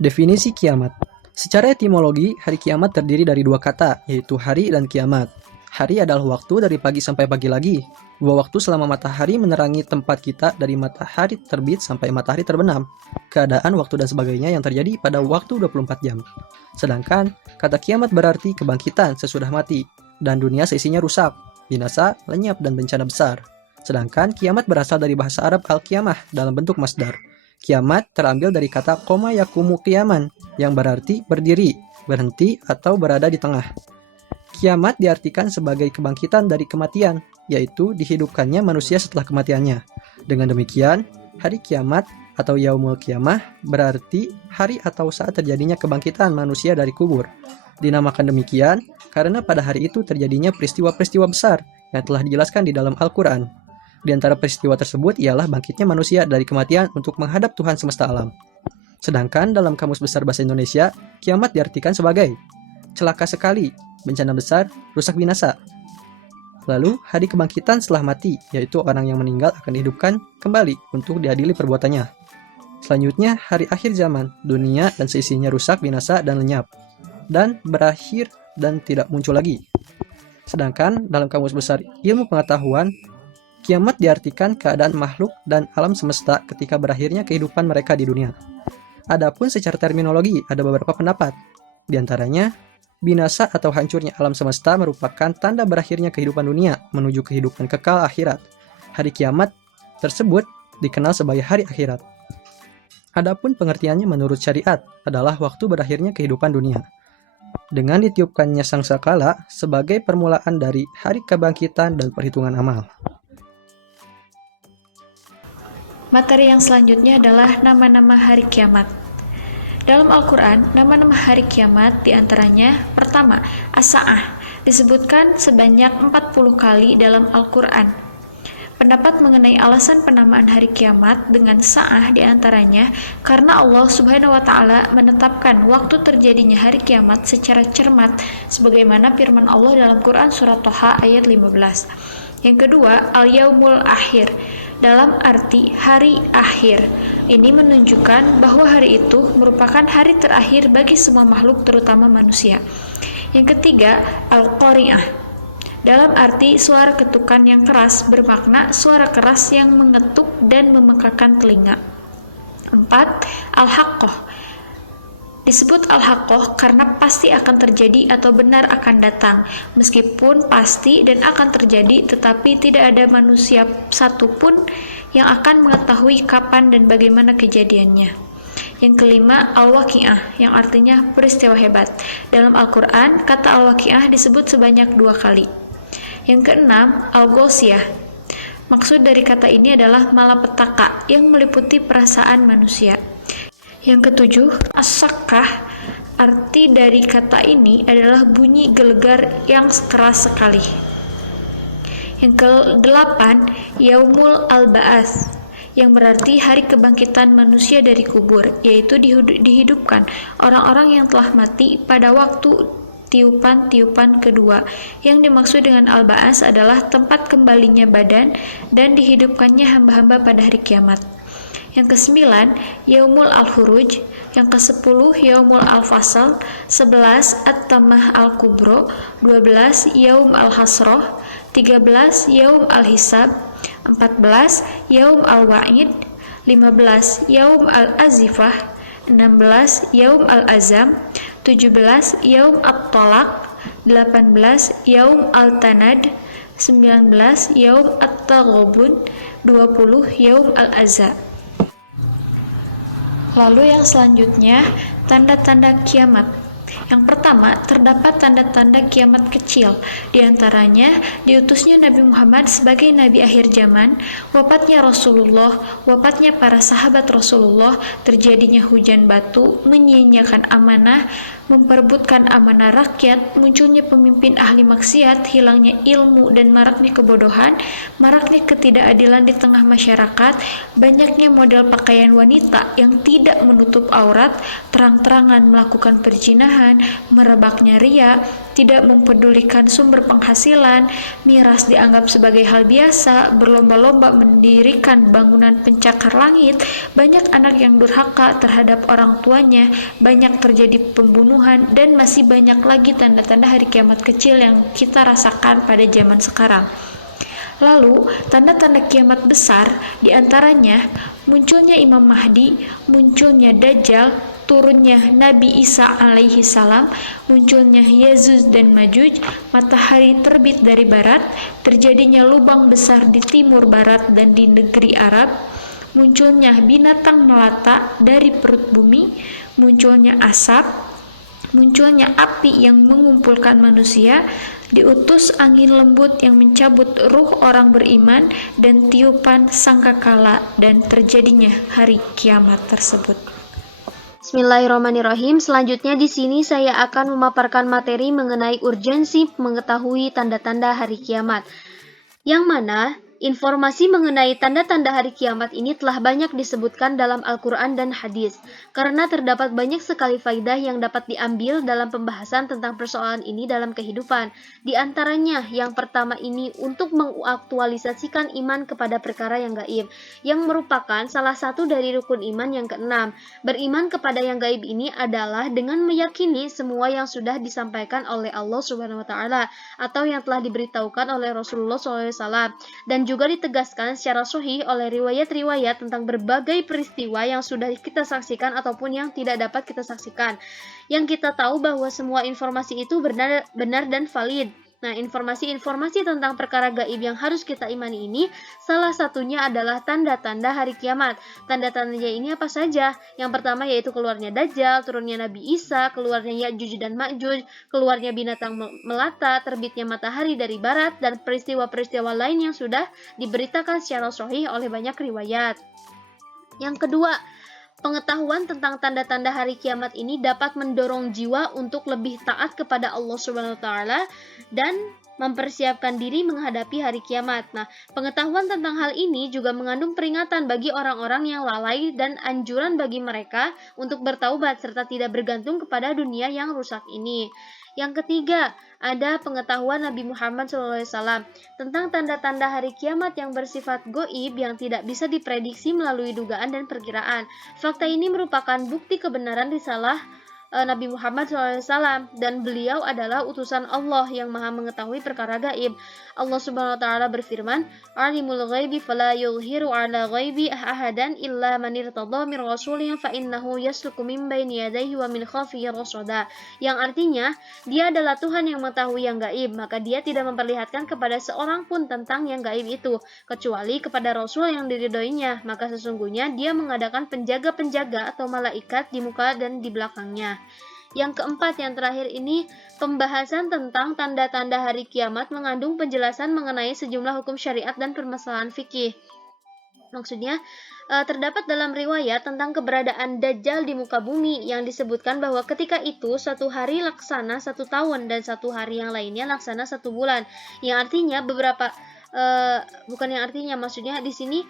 Definisi kiamat. Secara etimologi, hari kiamat terdiri dari dua kata, yaitu hari dan kiamat. Hari adalah waktu dari pagi sampai pagi lagi. Dua waktu selama matahari menerangi tempat kita dari matahari terbit sampai matahari terbenam. Keadaan, waktu, dan sebagainya yang terjadi pada waktu 24 jam. Sedangkan, kata kiamat berarti kebangkitan sesudah mati, dan dunia seisinya rusak, binasa, lenyap, dan bencana besar. Sedangkan, kiamat berasal dari bahasa Arab al-qiyamah dalam bentuk masdar. Kiamat terambil dari kata koma yakumu qiyaman, yang berarti berdiri, berhenti, atau berada di tengah. Kiamat diartikan sebagai kebangkitan dari kematian, yaitu dihidupkannya manusia setelah kematiannya. Dengan demikian, hari kiamat atau yaumul qiyamah berarti hari atau saat terjadinya kebangkitan manusia dari kubur. Dinamakan demikian karena pada hari itu terjadinya peristiwa-peristiwa besar yang telah dijelaskan di dalam Al-Quran. Di antara peristiwa tersebut ialah bangkitnya manusia dari kematian untuk menghadap Tuhan semesta alam. Sedangkan dalam Kamus Besar Bahasa Indonesia, kiamat diartikan sebagai celaka sekali, bencana besar, rusak binasa. Lalu, hari kebangkitan setelah mati, yaitu orang yang meninggal akan dihidupkan kembali untuk diadili perbuatannya. Selanjutnya, hari akhir zaman, dunia dan seisinya rusak, binasa, dan lenyap, dan berakhir dan tidak muncul lagi. Sedangkan dalam Kamus Besar Ilmu Pengetahuan, kiamat diartikan keadaan makhluk dan alam semesta ketika berakhirnya kehidupan mereka di dunia. Adapun secara terminologi ada beberapa pendapat. Di antaranya, binasa atau hancurnya alam semesta merupakan tanda berakhirnya kehidupan dunia menuju kehidupan kekal akhirat. Hari kiamat tersebut dikenal sebagai hari akhirat. Adapun pengertiannya menurut syariat adalah waktu berakhirnya kehidupan dunia, dengan ditiupkannya sangkakala sebagai permulaan dari hari kebangkitan dan perhitungan amal. Materi yang selanjutnya adalah nama-nama hari kiamat. Dalam Al-Quran, nama-nama hari kiamat diantaranya pertama, As-Sa'ah, disebutkan sebanyak 40 kali dalam Al-Quran. Pendapat mengenai alasan penamaan hari kiamat dengan Sa'ah diantaranya karena Allah Subhanahu wa Ta'ala menetapkan waktu terjadinya hari kiamat secara cermat, sebagaimana firman Allah dalam Quran Surat Toha ayat 15. Yang kedua, Al-Yaumul Akhir, dalam arti hari akhir. Ini menunjukkan bahwa hari itu merupakan hari terakhir bagi semua makhluk, terutama manusia. Yang ketiga, Al-Qari'ah, dalam arti suara ketukan yang keras, bermakna suara keras yang mengetuk dan memekakan telinga. 4. Al-Haqqah, disebut Al-Haqqah karena pasti akan terjadi atau benar akan datang. Meskipun pasti dan akan terjadi, tetapi tidak ada manusia satupun yang akan mengetahui kapan dan bagaimana kejadiannya. Yang kelima, Al-Waqi'ah, yang artinya peristiwa hebat. Dalam Al-Quran, kata Al-Waqi'ah disebut sebanyak 2 kali. Yang keenam, Al-Ghoshiyah. Maksud dari kata ini adalah malapetaka yang meliputi perasaan manusia. Yang ketujuh, As-Sakkah, arti dari kata ini adalah bunyi gelegar yang keras sekali. Yang kedelapan, Yaumul Al-Ba'ats, yang berarti hari kebangkitan manusia dari kubur, yaitu dihidupkan orang-orang yang telah mati pada waktu tiupan-tiupan kedua. Yang dimaksud dengan Al-Ba'ats adalah tempat kembalinya badan dan dihidupkannya hamba-hamba pada hari kiamat. Yang kesembilan, Yaumul Al-Huruj. Yang kesepuluh, Yaumul Al-Fasal. 11, At-Tamah Al-Kubro. 12, Yaum Al-Hasroh. 13, Yaum Al-Hisab. 14, Yaum Al-Wa'id. 15, Yaum Al-Azifah. 16, Yaum Al-Azam. 17, Yaum At-Tolak. 18, Yaum Al-Tanad. 19, Yaum At-Taghabun. 20, Yaum Al-Azza. Lalu yang selanjutnya, tanda-tanda kiamat. Yang pertama, terdapat tanda-tanda kiamat kecil. Di antaranya, diutusnya Nabi Muhammad sebagai Nabi akhir zaman, wafatnya Rasulullah, wafatnya para sahabat Rasulullah, terjadinya hujan batu, menyia-nyiakan amanah, memperebutkan amanah rakyat, munculnya pemimpin ahli maksiat, hilangnya ilmu dan maraknya kebodohan, maraknya ketidakadilan di tengah masyarakat, banyaknya model pakaian wanita yang tidak menutup aurat, terang-terangan melakukan perzinahan, pembinahan, merebaknya ria, tidak mempedulikan sumber penghasilan, miras dianggap sebagai hal biasa, berlomba-lomba mendirikan bangunan pencakar langit, banyak anak yang durhaka terhadap orang tuanya, banyak terjadi pembunuhan, dan masih banyak lagi tanda-tanda hari kiamat kecil yang kita rasakan pada zaman sekarang. Lalu, tanda-tanda kiamat besar diantaranya munculnya Imam Mahdi, munculnya Dajjal, turunnya Nabi Isa alaihi salam, munculnya Yesus dan Majuj, matahari terbit dari barat, terjadinya lubang besar di timur barat dan di negeri Arab, munculnya binatang melata dari perut bumi, munculnya asap, munculnya api yang mengumpulkan manusia, diutus angin lembut yang mencabut ruh orang beriman, dan tiupan sangkakala, dan terjadinya hari kiamat tersebut. Bismillahirrahmanirrahim. Selanjutnya di sini saya akan memaparkan materi mengenai urgensi mengetahui tanda-tanda hari kiamat. Yang mana informasi mengenai tanda-tanda hari kiamat ini telah banyak disebutkan dalam Al-Quran dan hadis, karena terdapat banyak sekali faidah yang dapat diambil dalam pembahasan tentang persoalan ini dalam kehidupan. Di antaranya, yang pertama ini untuk mengaktualisasikan iman kepada perkara yang gaib, yang merupakan salah satu dari rukun iman yang keenam. Beriman kepada yang gaib ini adalah dengan meyakini semua yang sudah disampaikan oleh Allah Subhanahu wa Ta'ala atau yang telah diberitahukan oleh Rasulullah SAW, dan juga ditegaskan secara sahih oleh riwayat-riwayat tentang berbagai peristiwa yang sudah kita saksikan ataupun yang tidak dapat kita saksikan. Yang kita tahu bahwa semua informasi itu benar dan valid. Nah, informasi-informasi tentang perkara gaib yang harus kita imani ini, salah satunya adalah tanda-tanda hari kiamat. Tanda-tandanya ini apa saja? Yang pertama yaitu keluarnya Dajjal, turunnya Nabi Isa, keluarnya Ya'juj dan Ma'juj, keluarnya binatang melata, terbitnya matahari dari barat, dan peristiwa-peristiwa lain yang sudah diberitakan secara sahih oleh banyak riwayat. Yang kedua, pengetahuan tentang tanda-tanda hari kiamat ini dapat mendorong jiwa untuk lebih taat kepada Allah Subhanahu wa Ta'ala dan mempersiapkan diri menghadapi hari kiamat. Nah, pengetahuan tentang hal ini juga mengandung peringatan bagi orang-orang yang lalai dan anjuran bagi mereka untuk bertaubat serta tidak bergantung kepada dunia yang rusak ini. Yang ketiga, ada pengetahuan Nabi Muhammad SAW tentang tanda-tanda hari kiamat yang bersifat goib yang tidak bisa diprediksi melalui dugaan dan perkiraan. Fakta ini merupakan bukti kebenaran risalah Nabi Muhammad SAW, dan beliau adalah utusan Allah yang maha mengetahui perkara gaib. Allah Subhanahu wa Ta'ala berfirman, "Alimul ghaibi fala yuzhiru ala ghaibi ahadan illa man irtada min rasulin fa innahu yasluku min baini yadayhi wa min khalfihi rasada." Yang artinya, dia adalah Tuhan yang mengetahui yang gaib, maka dia tidak memperlihatkan kepada seorang pun tentang yang gaib itu, kecuali kepada Rasul yang diridhoinya, maka sesungguhnya dia mengadakan penjaga-penjaga atau malaikat di muka dan di belakangnya. Yang keempat, yang terakhir ini, pembahasan tentang tanda-tanda hari kiamat mengandung penjelasan mengenai sejumlah hukum syariat dan permasalahan fikih. Maksudnya, terdapat dalam riwayat tentang keberadaan Dajjal di muka bumi yang disebutkan bahwa ketika itu satu hari laksana 1 tahun dan satu hari yang lainnya laksana 1 bulan. Yang artinya maksudnya di sini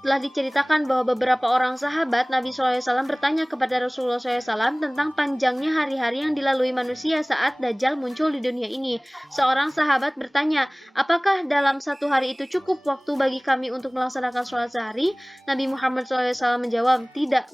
telah diceritakan bahwa beberapa orang sahabat Nabi SAW bertanya kepada Rasulullah SAW tentang panjangnya hari-hari yang dilalui manusia saat Dajjal muncul di dunia ini. Seorang sahabat bertanya, apakah dalam 1 hari itu cukup waktu bagi kami untuk melaksanakan sholat sehari? Nabi Muhammad SAW menjawab, tidak,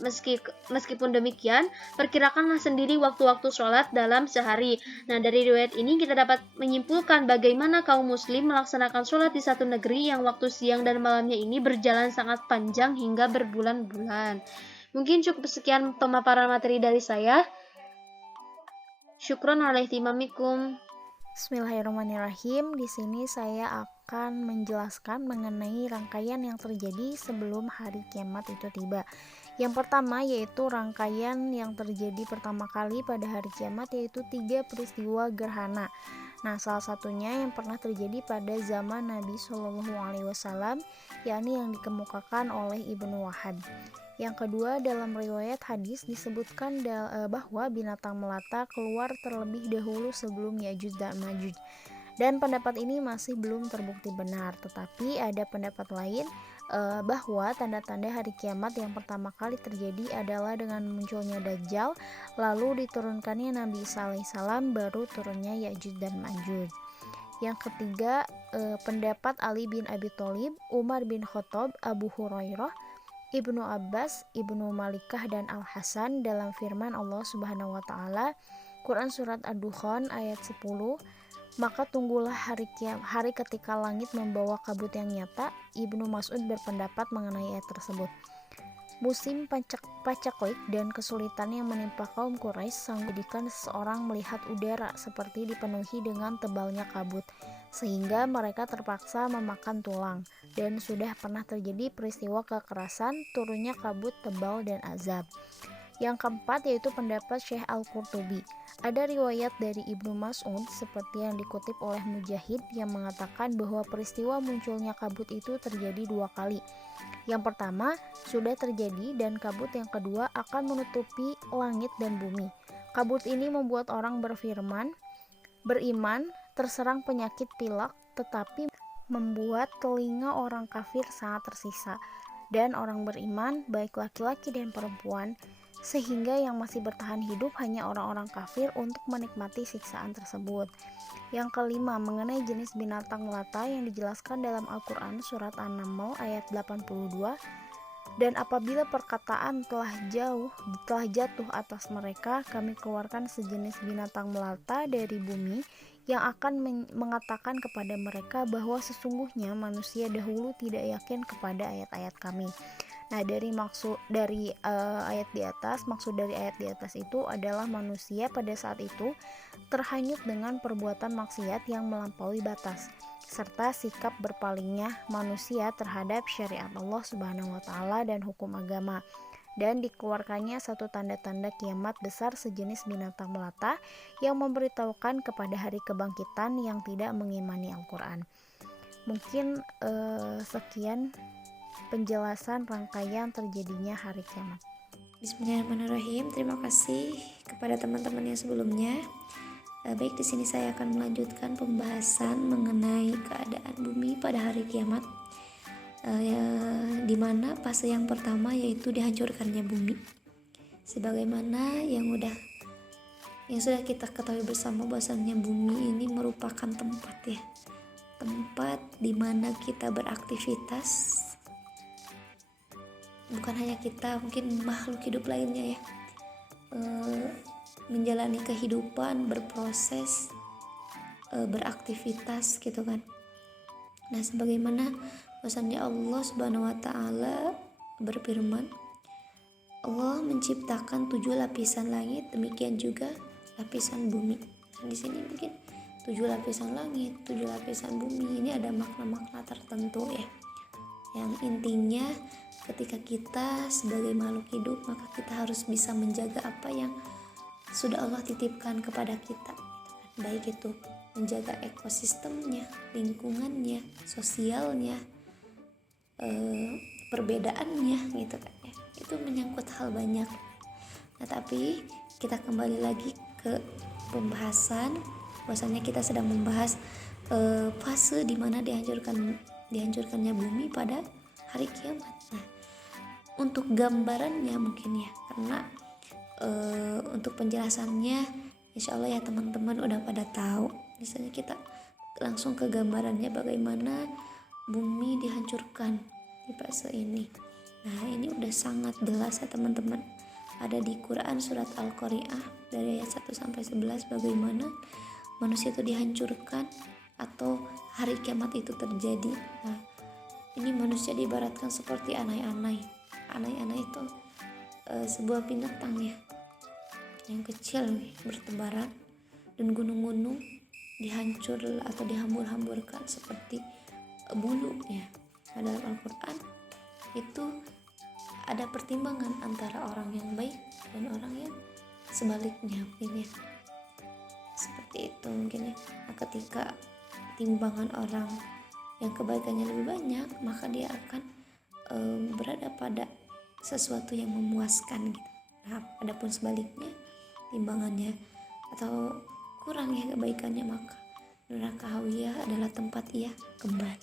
meskipun demikian, perkirakanlah sendiri waktu-waktu sholat dalam sehari. Nah, dari riwayat ini kita dapat menyimpulkan bagaimana kaum muslim melaksanakan sholat di satu negeri yang waktu siang dan malamnya ini berjalan sangat panjang hingga berbulan-bulan. Mungkin cukup sekian pemaparan materi dari saya. Syukron ala ihtimamikum. Bismillahirrahmanirrahim. Di sini saya akan menjelaskan mengenai rangkaian yang terjadi sebelum hari kiamat itu tiba. Yang pertama yaitu rangkaian yang terjadi pertama kali pada hari kiamat, yaitu 3 peristiwa gerhana. Nah, salah satunya yang pernah terjadi pada zaman Nabi Shallallahu Alaihi Wasallam, yakni yang dikemukakan oleh Ibnu Wahab. Yang kedua, dalam riwayat hadis disebutkan bahwa binatang melata keluar terlebih dahulu sebelum Ya'juj dan Ma'juj. Dan pendapat ini masih belum terbukti benar, tetapi ada pendapat lain bahwa tanda-tanda hari kiamat yang pertama kali terjadi adalah dengan munculnya Dajjal, lalu diturunkannya Nabi Isa alaihissalam, baru turunnya Ya'juj dan Ma'juj. Yang ketiga, pendapat Ali bin Abi Thalib, Umar bin Khattab, Abu Hurairah, Ibnu Abbas, Ibnu Malikah, dan Al-Hasan dalam firman Allah Subhanahu wa taala, Quran surat Ad-Dukhan ayat 10, maka tunggulah hari ketika langit membawa kabut yang nyata. Ibnu Mas'ud berpendapat mengenai ayat tersebut. Musim pacaklik dan kesulitan yang menimpa kaum Quraisy menjadikan seseorang melihat udara seperti dipenuhi dengan tebalnya kabut, sehingga mereka terpaksa memakan tulang, dan sudah pernah terjadi peristiwa kekerasan, turunnya kabut tebal dan azab. Yang keempat yaitu pendapat Syekh Al-Qurtubi. Ada riwayat dari Ibnu Mas'ud seperti yang dikutip oleh Mujahid yang mengatakan bahwa peristiwa munculnya kabut itu terjadi 2 kali. Yang pertama sudah terjadi dan kabut yang kedua akan menutupi langit dan bumi. Kabut ini membuat orang beriman terserang penyakit pilek, tetapi membuat telinga orang kafir sangat tersisa, dan orang beriman baik laki-laki dan perempuan, sehingga yang masih bertahan hidup hanya orang-orang kafir untuk menikmati siksaan tersebut. Yang kelima, mengenai jenis binatang melata yang dijelaskan dalam Al-Quran surat An-Naml ayat 82, dan apabila perkataan telah jatuh atas mereka, kami keluarkan sejenis binatang melata dari bumi yang akan mengatakan kepada mereka bahwa sesungguhnya manusia dahulu tidak yakin kepada ayat-ayat kami. Nah, maksud dari ayat di atas itu adalah manusia pada saat itu terhanyut dengan perbuatan maksiat yang melampaui batas, serta sikap berpalingnya manusia terhadap syariat Allah Subhanahu wa taala dan hukum agama, dan dikeluarkannya satu tanda-tanda kiamat besar sejenis binatang melata yang memberitahukan kepada hari kebangkitan yang tidak mengimani Al-Quran. Mungkin sekian penjelasan rangkaian terjadinya hari kiamat. Bismillahirrahmanirrahim. Terima kasih kepada teman-teman yang sebelumnya. Baik, di sini saya akan melanjutkan pembahasan mengenai keadaan bumi pada hari kiamat. Di mana fase yang pertama yaitu dihancurkannya bumi. Sebagaimana yang sudah kita ketahui bersama bahwasannya bumi ini merupakan tempat di mana kita beraktivitas. Bukan hanya kita, mungkin makhluk hidup lainnya menjalani kehidupan, berproses, beraktivitas gitu kan. Nah, sebagaimana bahwasannya Allah Subhanahu wa taala berfirman, Allah menciptakan 7 lapisan langit, demikian juga lapisan bumi. Nah, di sini mungkin 7 lapisan langit, 7 lapisan bumi, ini ada makna-makna tertentu yang intinya ketika kita sebagai makhluk hidup, maka kita harus bisa menjaga apa yang sudah Allah titipkan kepada kita, baik itu menjaga ekosistemnya, lingkungannya, sosialnya, perbedaannya gitu kan ya. Itu menyangkut hal banyak. Nah, tapi kita kembali lagi ke pembahasan, bahwasanya kita sedang membahas fase di mana dihancurkannya bumi pada hari kiamat. Nah, untuk gambarannya mungkin karena untuk penjelasannya insya Allah teman-teman udah pada tahu. Misalnya kita langsung ke gambarannya bagaimana bumi dihancurkan di fase ini. Nah, ini udah sangat jelas teman-teman. Ada di Quran surat Al-Qari'ah dari ayat 1 sampai 11 bagaimana manusia itu dihancurkan atau hari kiamat itu terjadi. Nah, ini manusia diibaratkan seperti anai-anai. Anai-anai itu sebuah binatang yang kecil bertebaran, dan gunung-gunung dihancur atau dihambur-hamburkan seperti bulu Pada Al-Quran itu ada pertimbangan antara orang yang baik dan orang yang sebaliknya mungkin seperti itu mungkin Nah, ketika timbangan orang yang kebaikannya lebih banyak, maka dia akan berada pada sesuatu yang memuaskan gitu. Nah, adapun sebaliknya timbangannya atau kurang kebaikannya, maka neraka hawiyah adalah tempat ia kembali.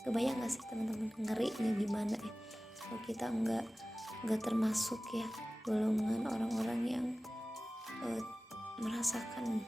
Kebayang gak sih teman-teman ngerinya gimana ya kalau kita nggak termasuk ya golongan orang-orang yang merasakan